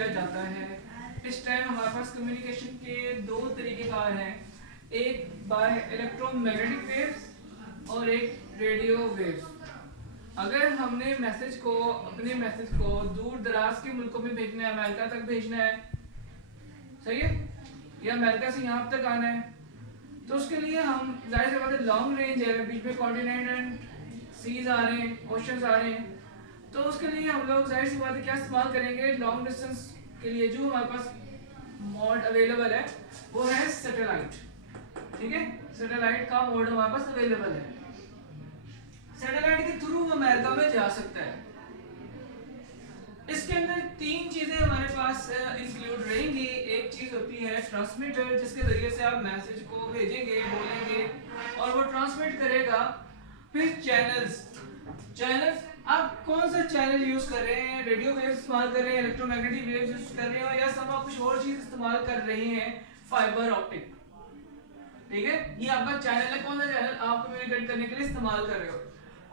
किया जाता है। इस टाइम हमारे पास कम्युनिकेशन के दो तरीकेकार हैं, एक बाय इलेक्ट्रोमैग्नेटिक वेव्स और एक रेडियो वेव्स। अगर हमने अपने मैसेज को दूर दराज के मुल्कों में भेजना है, अमेरिका तक भेजना है, सही है, या अमेरिका से यहाँ तक आना है, तो उसके लिए हम जाहिर सी बात है लॉन्ग रेंज है, बीच में कॉन्टिनेंट एंड सीज आ रहे हैं, ओशंस आ रहे हैं, तो उसके लिए हम लोग जाहिर सी बात है क्या इस्तेमाल करेंगे लॉन्ग डिस्टेंस के लिए। जो हमारे पास मोड अवेलेबल है वो है सैटेलाइट। ठीक है, सैटेलाइट का मोड हमारे पास अवेलेबल है। सैटेलाइट के थ्रू अमेरिका में जा सकता है। इसके अंदर तीन चीजें हमारे पास इंक्लूड रहेंगी। एक चीज होती है ट्रांसमीटर, जिसके जरिए से आप मैसेज को भेजेंगे, बोलेंगे और वो ट्रांसमिट करेगा। फिर चैनल्स आप कौन सा चैनल यूज कर रहे हैं, रेडियो वेव्स इस्तेमाल कर रहे हैं, इलेक्ट्रोमैग्नेटिक वेव्स यूज कर रहे हैं, या सब आप कुछ और चीज इस्तेमाल कर रहे हैं, फाइबर ऑप्टिक। ठीक है, ये आपका चैनल है, कौन सा चैनल आप कम्युनिकेट करने के लिए इस्तेमाल कर रहे हो।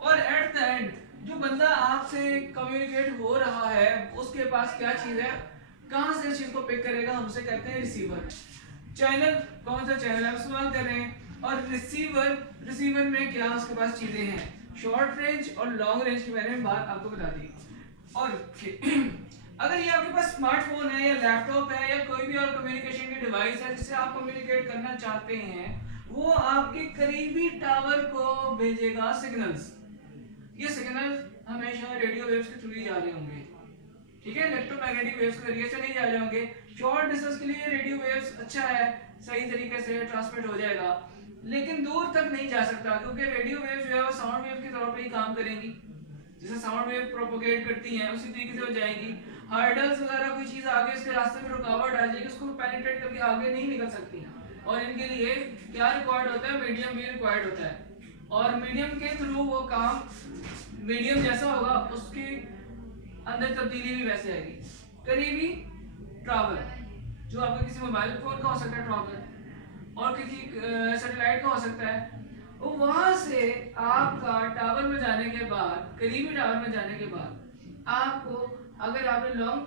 और एट द एंड जो बंदा आपसे कम्युनिकेट हो रहा है उसके पास क्या चीज है, कहां से इस चीज को पिक करेगा, हमसे कहते हैं रिसीवर। चैनल कौन सा चैनल आप इस्तेमाल कर रहे हैं, और रिसीवर में क्या उसके पास चीजें हैं, शॉर्ट रेंज और लॉन्ग रेंज की मैंने बात आपको बता दी। और अगर ये आपके पास स्मार्टफोन है या लैपटॉप है या कोई भी और कम्युनिकेशन की डिवाइस है जिससे आप कम्युनिकेट करना चाहते हैं, वो आपके करीबी टावर को भेजेगा सिग्नल्स। ये सिग्नल हमेशा रेडियो वेव्स के थ्रू ही जा रहे होंगे। ठीक है, इलेक्ट्रोमैग्नेटिक वेव्स के जरिए से नहीं जा रहे होंगे। शॉर्ट डिस्टेंस के लिए रेडियो वेव्स अच्छा है, सही तरीके से ट्रांसमिट हो जाएगा, लेकिन दूर तक नहीं जा सकता, क्योंकि रेडियो वेव्स जो है वो साउंड वेव के तौर पे ही काम करेंगी। जैसे साउंड वेव प्रोपोगेट करती हैं उसी तरीके से हो जाएंगी। हर्डल्स वगैरह कोई चीज आगे इसके रास्ते में रुकावट आ जाएगी, उसको पेनिट्रेट करके आगे नहीं निकल सकती। और इनके लिए क्या रिक्वायर्ड होता है, मीडियम भी रिक्वायर्ड होता है। और मीडियम के थ्रू वो काम मीडियम जैसा होगा, उसके अंदर तब्दीली भी वैसे आएगी। करीबी टावर जो आपका किसी मोबाइल फोन का हो सकता है टावर, और किसी सैटेलाइट का हो सकता है, वो वहां से आपका टावर में जाने के बाद, करीबी टावर में जाने के बाद आपको, अगर आपने लॉन्ग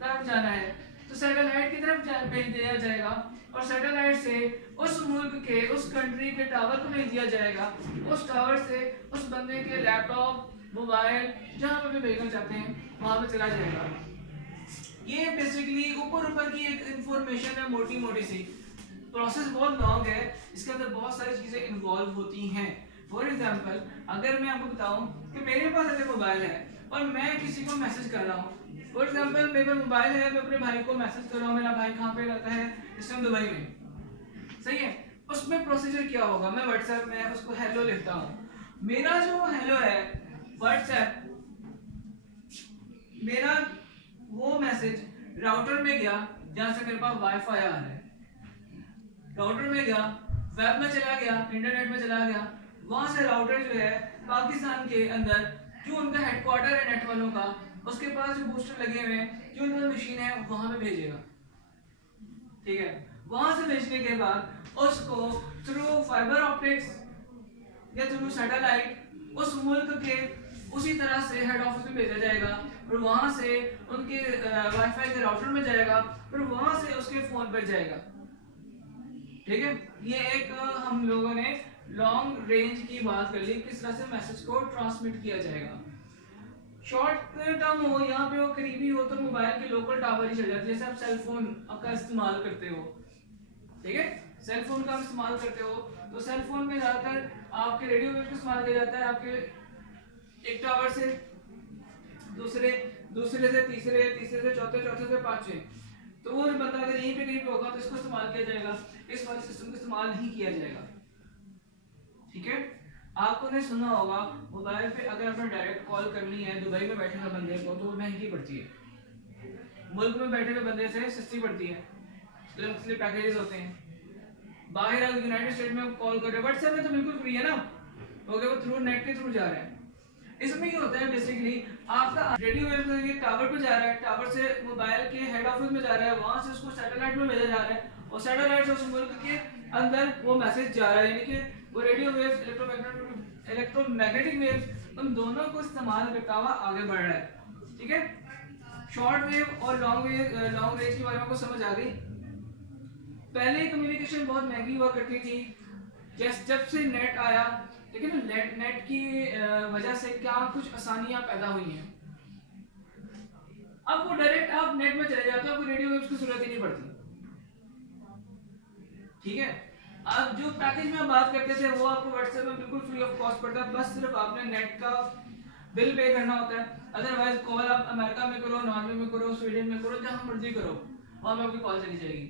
तरफ जाना है तो सैटेलाइट की तरफ भेज दिया जाएगा, और सैटेलाइट से उस मुल्क के, उस कंट्री के टावर को भेज दिया जाएगा। उस टावर से उस बंदे के लैपटॉप, मोबाइल, जहां पर भी भेजना चाहते हैं वहां पे चला जाएगा। ये बेसिकली ऊपर की एक इंफॉर्मेशन है, मोटी मोटी सी। प्रोसेस बहुत लॉन्ग है, इसके अंदर बहुत सारी चीजें इन्वॉल्व होती हैं। फॉर एग्जाम्पल, अगर मैं आपको बताऊं कि मेरे पास अगर मोबाइल है और मैं किसी को मैसेज कर रहा हूँ, फॉर एग्जाम्पल मेरे पास मोबाइल है, मैं अपने भाई को मैसेज कर रहा हूँ, मेरा भाई कहाँ पे रहता है, इस टाइम दुबई में, सही है। उसमें प्रोसीजर क्या होगा, मैं व्हाट्सएप में उसको हेलो लिखता हूँ। मेरा जो हेलो है व्हाट्सएप, मेरा वो मैसेज राउटर में गया जहां से मेरे पास वाईफाई आ रहा है, राउटर में गया, वेब में चला गया, इंटरनेट में चला गया, वहां से राउटर जो है पाकिस्तान के अंदर जो उनका हेडक्वार्टर है नेट वालों का, उसके पास जो बूस्टर लगे हुए हैं, जो उनका मशीन है, वहां पे भेजेगा। ठीक है, वहां से भेजने के बाद उसको थ्रू फाइबर ऑप्टिक्स या थ्रू सैटेलाइट उस मुल्क के उसी तरह से हेड ऑफिस में भेजा जाएगा, और वहां से उनके वाईफाई के राउटर में जाएगा, फिर वहां से उसके फोन पर जाएगा। ठीक है, ये एक हम लोगों ने लॉन्ग रेंज की बात कर ली, किस तरह से मैसेज को ट्रांसमिट किया जाएगा। शॉर्ट टर्म हो, यहाँ पे वो करीबी हो, तो मोबाइल के लोकल टावर ही चल जाते हैं। जैसे आप सेल फोन का इस्तेमाल करते हो, ठीक है, सेल फोन का इस्तेमाल करते हो, तो सेल फोन में ज्यादातर आपके रेडियो वेव का इस्तेमाल किया जाता है। आपके एक टावर से दूसरे, दूसरे से तीसरे, तीसरे से चौथे, चौथे से पांचवे, तो वो बंदा अगर यहीं पे कहीं पे होगा तो इसको इस्तेमाल किया जाएगा, इस वाले सिस्टम का इस्तेमाल नहीं किया जाएगा। ठीक है, आपने सुना होगा मोबाइल पे अगर आपने डायरेक्ट कॉल करनी है दुबई में बैठे हुए बंदे को, तो वो महंगी पड़ती है, मुल्क में बैठे हुए बंदे से सस्ती पड़ती है, इसलिए पैकेजेस होते हैं। बाहर अगर यूनाइटेड स्टेट में कॉल कर रहे हो, व्हाट्सएप में तो बिल्कुल फ्री है ना, ओके, वो थ्रू नेट के थ्रू जा रहा है। इसमें क्या होता है, बेसिकली आपका रेडियो वेव टावर पे जा रहा है, टावर से मोबाइल के हेड ऑफिस में जा रहा है, वहां से उसको सैटेलाइट में भेजा जा रहा है, और सैटेलाइट से उस मुल्क के अंदर वो मैसेज जा रहा है, यानी कि वो रेडियो वेव्स, इलेक्ट्रोमैग्नेटिक वेव्स, उन दोनों को इस्तेमाल करता हुआ आगे बढ़ रहा है। ठीक है, शॉर्ट वेव और लॉन्ग रेंज के बारे में आपको समझ आ गई। पहले कम्युनिकेशन बहुत महंगी हुआ करती थी, जब से नेट आया, लेकिन नेट की वजह से क्या कुछ आसानियां पैदा हुई हैं। अब वो डायरेक्ट आप नेट में चले जाते हो, आपको रेडियो वेव्स की जरूरत ही नहीं पड़ती। ठीक है, अब जो पैकेज में बात करते थे वो आपको व्हाट्सएप में बिल्कुल फ्री ऑफ कॉस्ट पड़ता है, बस सिर्फ आपने नेट का बिल पे करना होता है। अदरवाइज कॉल आप अमेरिका में करो, नॉर्वे में करो, स्वीडन में करो, जहां मर्जी करो, वहां पे आपकी कॉल चली जाएगी।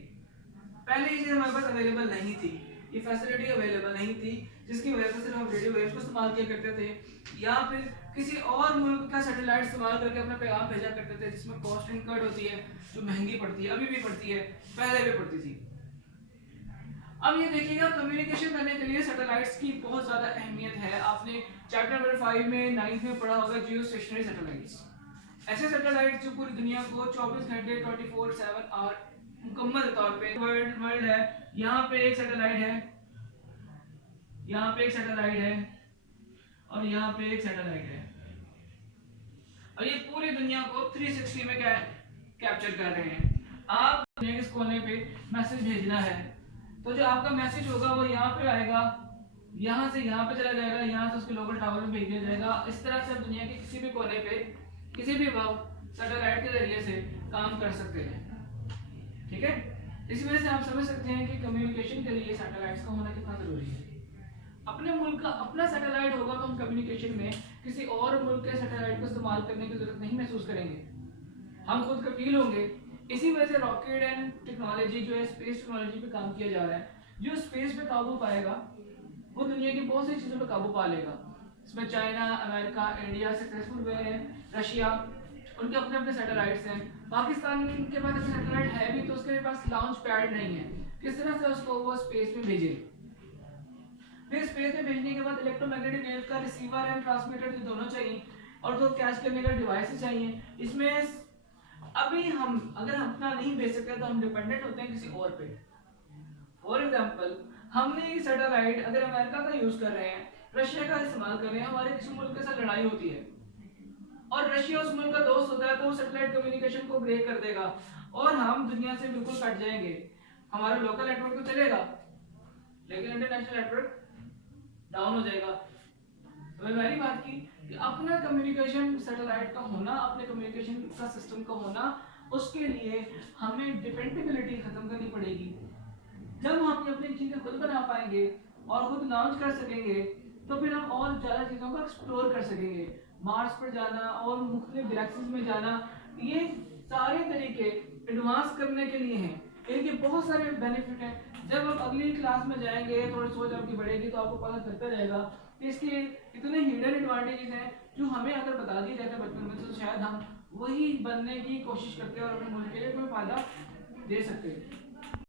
पहले ये चीज हमारे पास अवेलेबल नहीं थी, ये फैसिलिटी अवेलेबल नहीं थी, जिसकी वजह से सिर्फ हम रेडियो वेव्स को इस्तेमाल किया करते थे या फिर किसी और मुल्क का सैटेलाइट इस्तेमाल करके अपना पैगाम भेजा करते थे, जिसमें कॉस्ट इनकर्ड होती है, जो महंगी पड़ती है, अभी भी पड़ती है, पहले भी पड़ती थी। अब ये देखिएगा, कम्युनिकेशन करने के लिए सैटेलाइट्स की बहुत ज्यादा अहमियत है। आपने चैप्टर नंबर 5 में 9th में पढ़ा होगा जियो स्टेशनरी सैटेलाइट्स। ऐसे सैटेलाइट जो पूरी दुनिया को 24 घंटे 24/7 आवर मुकम्मल तौर पे वर्ल्ड है। यहाँ पे एक सैटेलाइट है, यहाँ पे एक सैटेलाइट है, और यहाँ पे एक सैटेलाइट है, और ये पूरी दुनिया को 360 में कैप्चर कर रहे हैं। आप दुनिया के कोने पे मैसेज भेजना है, तो जो आपका मैसेज होगा वो यहाँ पे आएगा, यहाँ से यहाँ पे चला जाएगा, यहाँ से उसके लोकल टावर में भेज दिया जाएगा। इस तरह से आप दुनिया के किसी भी कोने पे किसी भी वक्त सैटेलाइट के जरिए से काम कर सकते हैं। ठीक है, इस वजह से आप समझ सकते हैं कि कम्युनिकेशन के लिए सैटेलाइट्स का होना कितना जरूरी है। अपने मुल्क का अपना सैटेलाइट होगा तो हम कम्युनिकेशन में किसी और मुल्क के सैटेलाइट को इस्तेमाल करने की जरूरत नहीं महसूस करेंगे, हम खुद कफील होंगे। इसी वजह से रॉकेट एंड टेक्नोलॉजी जो है, स्पेस टेक्नोलॉजी पे काम किया जा रहा है। जो स्पेस पे काबू पाएगा वो दुनिया की बहुत सी चीज़ों पे काबू पा लेगा। इसमें चाइना, अमेरिका, इंडिया सक्सेसफुल हुए हैं, रशिया, उनके अपने अपने सैटेलाइट्स हैं। पाकिस्तान के पास अपने सैटेलाइट है भी, तो उसके पास लॉन्च पैड नहीं है, किस तरह से उसको वो स्पेस में भेजे। फिर स्पेस में भेजने के बाद इलेक्ट्रोमैग्नेटिक वेव का रिसीवर एंड ट्रांसमीटर जो दोनों चाहिए, और दो कैच करने का डिवाइस चाहिए। इसमें अभी हम अगर अपना नहीं भेज सकते तो हम डिपेंडेंट होते हैं किसी और पे। फॉर एग्जांपल, हमने ये सैटेलाइट अगर अमेरिका का यूज कर रहे हैं, रशिया का इस्तेमाल कर रहे हैं, हमारे किसी मुल्क के साथ लड़ाई होती है और रशिया उस मुल्क का दोस्त होता है, तो वो सैटेलाइट कम्युनिकेशन को ब्रेक कर देगा और हम दुनिया से बिल्कुल कट जाएंगे। हमारा लोकल नेटवर्क तो चलेगा लेकिन इंटरनेशनल नेटवर्क डाउन हो जाएगा। तो मैंने पहली बात की कि अपना कम्युनिकेशन सैटेलाइट का होना, अपने कम्युनिकेशन का सिस्टम का होना, उसके लिए हमें डिपेंडेबिलिटी खत्म करनी पड़ेगी। जब हम अपनी चीजें खुद बना पाएंगे और खुद लॉन्च कर सकेंगे, तो फिर हम और ज्यादा चीजों को एक्सप्लोर कर सकेंगे। मार्स पर जाना और मुख्तलिफ गैलेक्सीज में जाना, ये सारे तरीके एडवांस करने के लिए हैं। इनके बहुत सारे बेनिफिट हैं। जब आप अगली क्लास में जाएंगे, थोड़ी सोच आपकी बढ़ेगी, तो आपको पता चलता रहेगा कि इसके इतने हिडन एडवांटेजेस हैं जो हमें अगर बता दिए जाते बचपन में, तो शायद हम वही बनने की कोशिश करते हैं और अपने मुल्क के लिए कोई फायदा दे सकते हैं।